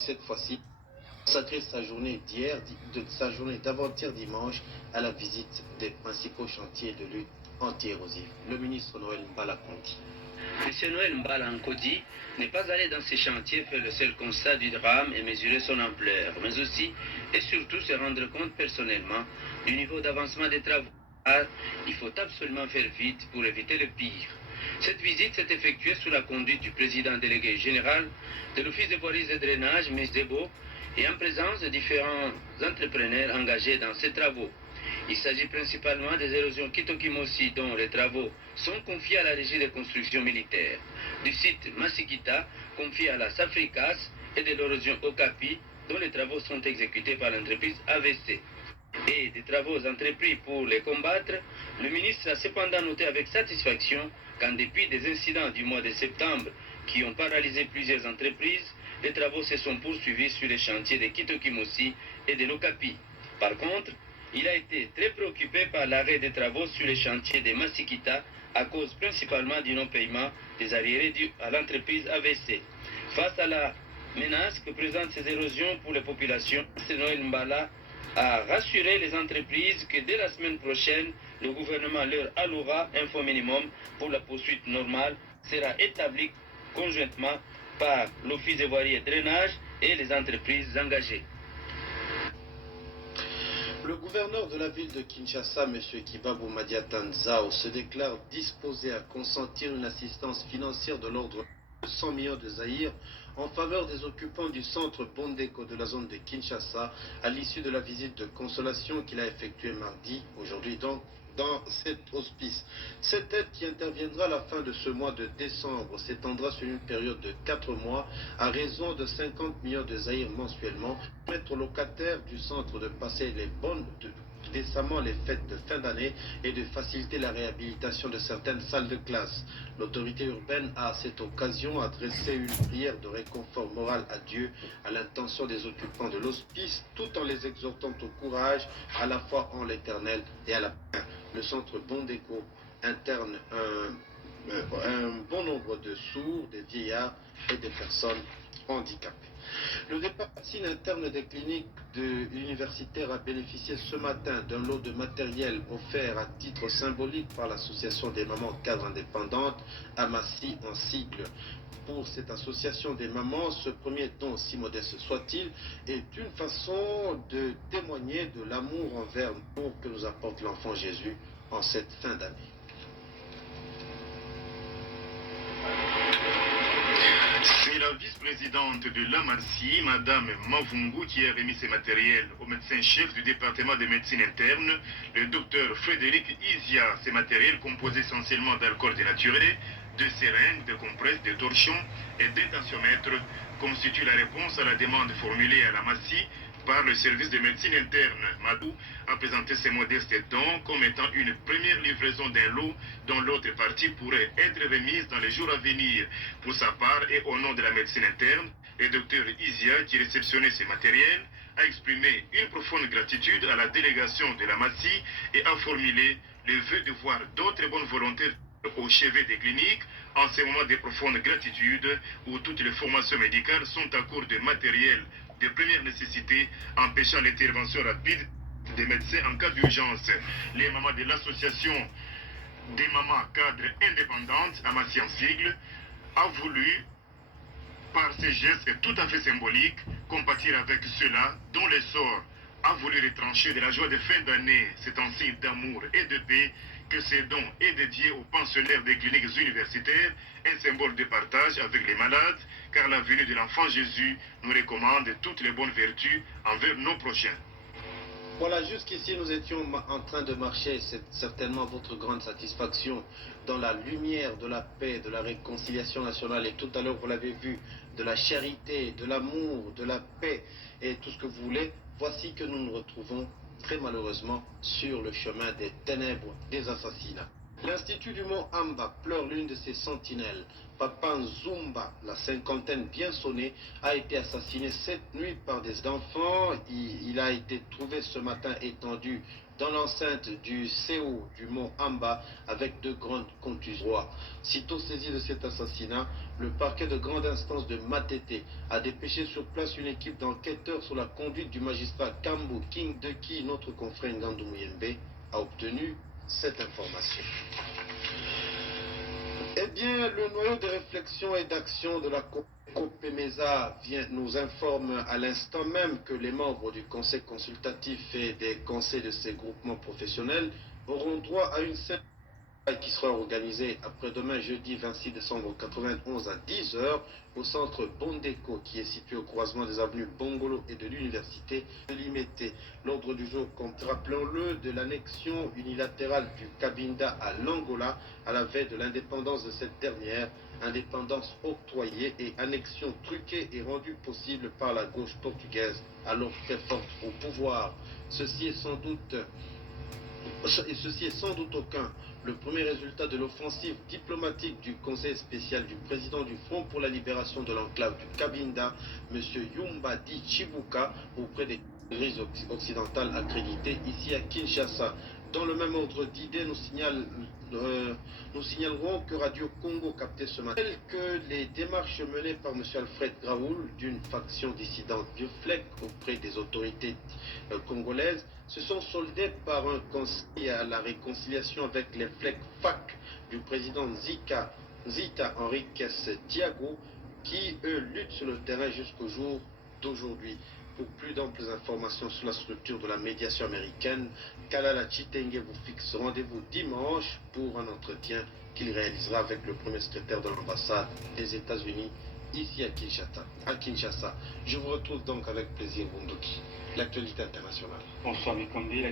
cette fois-ci consacré sa journée d'avant-hier dimanche à la visite des principaux chantiers de lutte anti-érosive. Le ministre Noël Mbala Kondi. M. Noël Mbala Nkodi n'est pas allé dans ces chantiers faire le seul constat du drame et mesurer son ampleur, mais aussi et surtout se rendre compte personnellement du niveau d'avancement des travaux. Il faut absolument faire vite pour éviter le pire. Cette visite s'est effectuée sous la conduite du président délégué général de l'Office de voiries et drainage, M. Debo, et en présence de différents entrepreneurs engagés dans ces travaux. Il s'agit principalement des érosions Kitokimosi dont les travaux sont confiés à la régie de construction militaire, du site Massikita confié à la Safricas et de l'érosion Okapi dont les travaux sont exécutés par l'entreprise AVC. Et des travaux entrepris pour les combattre, le ministre a cependant noté avec satisfaction qu'en dépit des incidents du mois de septembre qui ont paralysé plusieurs entreprises, les travaux se sont poursuivis sur les chantiers de Kitokimosi et de l'Okapi. Par contre, il a été très préoccupé par l'arrêt des travaux sur les chantiers de Massikita à cause principalement du non-paiement des arriérés dus à l'entreprise AVC. Face à la menace que présentent ces érosions pour les populations, M. Noël Mbala a rassuré les entreprises que dès la semaine prochaine, le gouvernement leur allouera un fonds minimum pour la poursuite normale sera établi conjointement par l'Office des voiries et drainage et les entreprises engagées. Le gouverneur de la ville de Kinshasa, M. Kibabu Madiatanzao, se déclare disposé à consentir une assistance financière de l'ordre de 100 millions de zaïrs en faveur des occupants du centre Bondeko de la zone de Kinshasa à l'issue de la visite de consolation qu'il a effectuée mardi, aujourd'hui donc, dans cet hospice. Cette aide qui interviendra à la fin de ce mois de décembre s'étendra sur une période de 4 mois à raison de 50 millions de zaïrs mensuellement, permettre aux locataires du centre de passer décemment les fêtes de fin d'année et de faciliter la réhabilitation de certaines salles de classe. L'autorité urbaine a à cette occasion adressé une prière de réconfort moral à Dieu à l'intention des occupants de l'hospice, tout en les exhortant au courage, à la foi en l'Éternel et à la paix. Le centre Bondeko interne un bon nombre de sourds, des vieillards et des personnes handicapées. Le départ interne des cliniques universitaires a bénéficié ce matin d'un lot de matériel offert à titre symbolique par l'association des mamans cadres indépendantes, AMASI en sigle. Pour cette association des mamans, ce premier don, si modeste soit-il, est une façon de témoigner de l'amour envers nous que nous apporte l'enfant Jésus en cette fin d'année. C'est la vice-présidente de l'AMASI, Madame Mavungu, qui a remis ces matériels au médecin-chef du département de médecine interne, le docteur Frédéric Izia. Ces matériels composés essentiellement d'alcool dénaturé, de seringues, de compresses, de torchons et d'intentiomètres constituent la réponse à la demande formulée à l'AMASI par le service de médecine interne. Madou a présenté ces modestes dons comme étant une première livraison d'un lot dont l'autre partie pourrait être remise dans les jours à venir. Pour sa part et au nom de la médecine interne, le docteur Izia, qui réceptionnait ces matériels, a exprimé une profonde gratitude à la délégation de la MASI et a formulé le vœu de voir d'autres bonnes volontés au chevet des cliniques en ces moments de profonde gratitude où toutes les formations médicales sont à court de matériel de première nécessité, empêchant l'intervention rapide des médecins en cas d'urgence. Les mamans de l'association des mamans cadres indépendantes, AMASI en sigle, a voulu, par ces gestes tout à fait symboliques, compatir avec ceux-là dont le sort a voulu retrancher de la joie de fin d'année. C'est un signe d'amour et de paix que ces dons est dédié aux pensionnaires des cliniques universitaires, un symbole de partage avec les malades, car la venue de l'enfant Jésus nous recommande toutes les bonnes vertus envers nos prochains. Voilà, jusqu'ici nous étions en train de marcher, c'est certainement votre grande satisfaction, dans la lumière de la paix, de la réconciliation nationale, et tout à l'heure vous l'avez vu, de la charité, de l'amour, de la paix, et tout ce que vous voulez. Voici que nous nous retrouvons très malheureusement sur le chemin des ténèbres, des assassinats. L'Institut du Mont Amba pleure l'une de ses sentinelles. Papa Nzumba, la cinquantaine bien sonnée, a été assassiné cette nuit par des enfants. Il a été trouvé ce matin étendu dans l'enceinte du CO du mont Amba avec de grandes contusions. Sitôt saisi de cet assassinat, le parquet de grande instance de Matete a dépêché sur place une équipe d'enquêteurs sous la conduite du magistrat Kambo King de qui notre confrère Ngandou Muyembe a obtenu cette information. Eh bien, le noyau de réflexion et d'action de la COPEMESA nous informe à l'instant même que les membres du conseil consultatif et des conseils de ces groupements professionnels auront droit à une scène qui sera organisée après-demain, jeudi 26 décembre 91 à 10h au centre Bondeko qui est situé au croisement des avenues Bongolo et de l'université de Limete. L'ordre du jour compte, rappelons-le, de l'annexion unilatérale du Cabinda à l'Angola à la veille de l'indépendance de cette dernière, indépendance octroyée et annexion truquée et rendue possible par la gauche portugaise alors très forte au pouvoir. Ceci est sans doute aucun. Le premier résultat de l'offensive diplomatique du conseil spécial du président du Front pour la libération de l'enclave du Cabinda, M. Yumba Di Chibuka, auprès des églises occidentales accréditées ici à Kinshasa. Dans le même ordre d'idées, nous signalerons que Radio Congo capté ce matin que les démarches menées par M. Alfred Graoul d'une faction dissidente Bioflec auprès des autorités congolaises se sont soldées par un conseil à la réconciliation avec les flecs FAC du président Zita Enriquez Thiago qui, eux, luttent sur le terrain jusqu'au jour d'aujourd'hui. Pour plus d'amples informations sur la structure de la médiation américaine, Kalala Chitenge vous fixe rendez-vous dimanche pour un entretien qu'il réalisera avec le premier secrétaire de l'ambassade des États-Unis ici à Kinshasa. Je vous retrouve donc avec plaisir, Bunduki. L'actualité internationale. Bonsoir, Mikambi.